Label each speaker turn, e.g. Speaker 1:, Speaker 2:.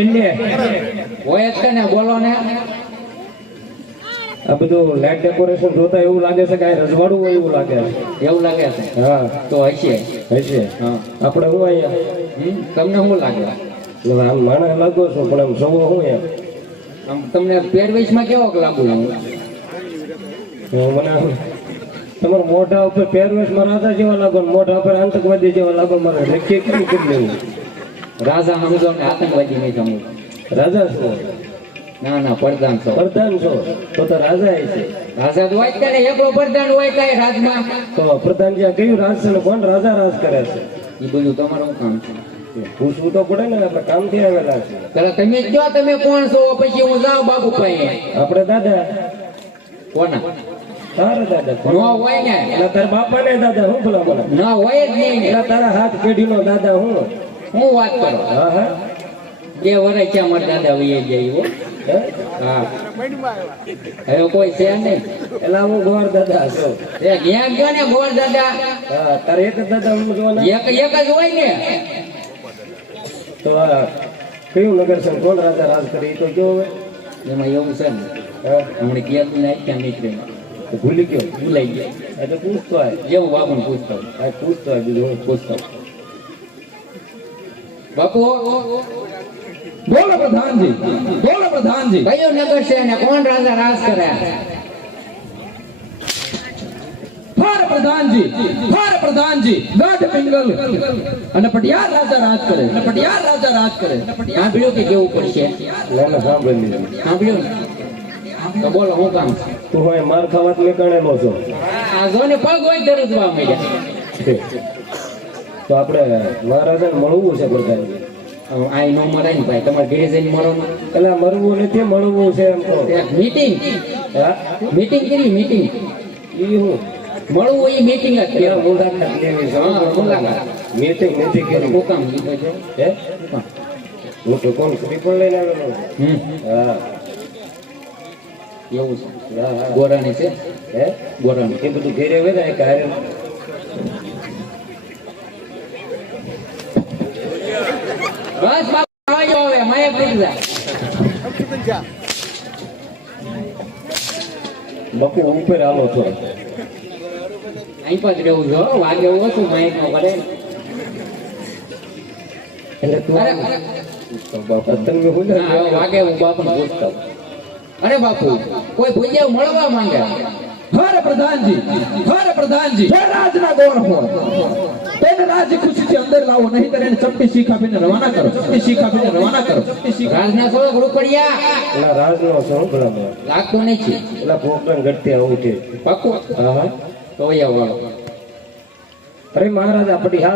Speaker 1: મેલ્લે
Speaker 2: હોય જ છે ને બોલો ને.
Speaker 1: આ બધું લાઇટ ડેકોરેશન જોતા એવું લાગે છે કે આ રજવાડું હોય એવું લાગે. છે
Speaker 2: એવું લાગે છે?
Speaker 1: હા.
Speaker 2: તો હશે.
Speaker 1: હશે.
Speaker 2: હા.
Speaker 1: આપણે હું અહીંયા?
Speaker 2: તમને શું લાગે?
Speaker 1: એટલે આમ માણસ લાગો છો પણ આમ સવો હું એમ.
Speaker 2: આમ તમને પહેરવેશમાં કેવો લાગુ? હું
Speaker 1: મને તમારો મોઢા ઉપર પહેરવેશમાં રાધા જેવા લાગો મોઢા ઉપર આતંકવાદી જેવા લાગો મારે નક્કી કરી લેવું
Speaker 2: રાજા સમજો ને આતંકવાદી નહીં સમજો
Speaker 1: રાજા છો?
Speaker 2: ના ના પડદાન છો.
Speaker 1: પડદાન છો? તો તો રાજા છે.
Speaker 2: રાજા તો હોય જ એકલો પડદાન હોય કઈ રાજમાં.
Speaker 1: તો પ્રધાન જ્યાં કયું રાજ છે ને કોણ રાજા રાજ કરે છે?
Speaker 2: એ બધું તમારું કામ છે?
Speaker 1: પૂછવું તો પડે ને આપણે કામથી આવેલા છે.
Speaker 2: ચાલો તમે કયો તમે કોણ છો? પછી હું જાઉં બાબુ પાસે
Speaker 1: આપણે દાદા.
Speaker 2: કોના?
Speaker 1: તારા દાદા
Speaker 2: ન હોય ને.
Speaker 1: એટલે તારા બાપા ને દાદા હું ભલા મને
Speaker 2: ના હોય જ નહીં
Speaker 1: એટલે તારા હાથ પેઢીનો દાદા હું?
Speaker 2: હું વાત કરો?
Speaker 1: જે
Speaker 2: બે વર્ષ છે અમારા દાદા વહી હા. હવે કોઈ છે નહીં.
Speaker 1: એટલે હું ગોર દાદા છું.
Speaker 2: એ જ્યાં ગયો ને ગોળ દાદા?
Speaker 1: હા તારે એક દાદા હું જોવાના?
Speaker 2: એક એક જ હોય ને?
Speaker 1: તો કયું નગર છે? કોણ રાજા રાજ કરે? તો કયો હવે?
Speaker 2: એમાં એવું છે ને. હમણાં ક્યાં ને ક્યાં નીકળે.
Speaker 1: તો ભૂલી ગયો?
Speaker 2: ભૂલાઈ ગયો.
Speaker 1: એ તો પૂછતો આય.
Speaker 2: જેવું બાપુને પૂછતો. હોય.
Speaker 1: પૂછતો હોય બીજું
Speaker 2: પૂછતો હોય. બાપુ.
Speaker 3: બોલો પ્રધાનજી બોલો પ્રધાનજી.
Speaker 2: કયો નગર છે અને કોણ રાજા રાજ કરે?
Speaker 3: ફાર પ્રધાનજી ફાર પ્રધાનજી. ગાઢ પિંગલ. અને પટિયાર રાજા રાજ કરે. અને પટિયાર રાજા રાજ કરે.
Speaker 2: સાંભળ્યું કે કેવું પડશે? સાંભળ્યું તો બોલો હું કામ
Speaker 1: તું હવે માર ખાવા મેં કણેલો છો.
Speaker 2: આ જો પગ હોય દરજવા મળ્યા
Speaker 1: તો આપણે મહારાજાને મળવું છે બધા
Speaker 2: આઈ નો મળે ને ભાઈ તમારે ઘરે જઈને મળો. ને
Speaker 1: એટલે મળવું નથી મળવું છે એમ તો.
Speaker 2: મીટિંગ
Speaker 1: હા?
Speaker 2: મીટિંગ કરી મીટિંગ
Speaker 1: એ હું?
Speaker 2: મળવું એ મીટિંગ જ કે.
Speaker 1: મુલાકાત લેવી છે.
Speaker 2: હા, મુલાકાત.
Speaker 1: મીટિંગ નથી કરી
Speaker 2: શું કામ લીધો છે?
Speaker 1: હે? હું. તો કોણ શ્રીફળ લઈને આવેલો?
Speaker 2: હમ.
Speaker 1: હા.
Speaker 2: એવું છે.
Speaker 1: હા હા.
Speaker 2: ગોરાણી છે?
Speaker 1: હે?
Speaker 2: ગોરાણી.
Speaker 1: એ બધું ઘેરે વેરાય કે હારે?
Speaker 2: બસ બાપુ આવજો હવે માયા પડી જાય
Speaker 1: બપુ ઉપર આલો છો.
Speaker 2: અહીં પર જ રહેવું છો વાગે ઓછું માઇક નો કરે
Speaker 1: એટલે તું
Speaker 2: વાગે હું બાપુ પૂછતો. અરે બાપુ કોઈ પૂજ્ય મળવા માંગે?
Speaker 3: ફાર પ્રધાનજી ફાર પ્રધાનજી. રાજના ગોળ હોય તેને રાજ્ય ખુશીથી અંદર લાવો નહીં તો એને ચપટી શીખ આપીને રવાના કરો ચપટી શીખ આપીને રવાના કરો. ચપટી શીખ
Speaker 2: રાજના છો રૂપડિયા
Speaker 1: એટલે રાજનો છો બરાબર
Speaker 2: લાગતો છે.
Speaker 1: એટલે પોપટન ઘટતી આવું છે.
Speaker 2: પાકું?
Speaker 1: હા હા.
Speaker 2: તો વાળો
Speaker 1: અરે મહારાજ આપડી હા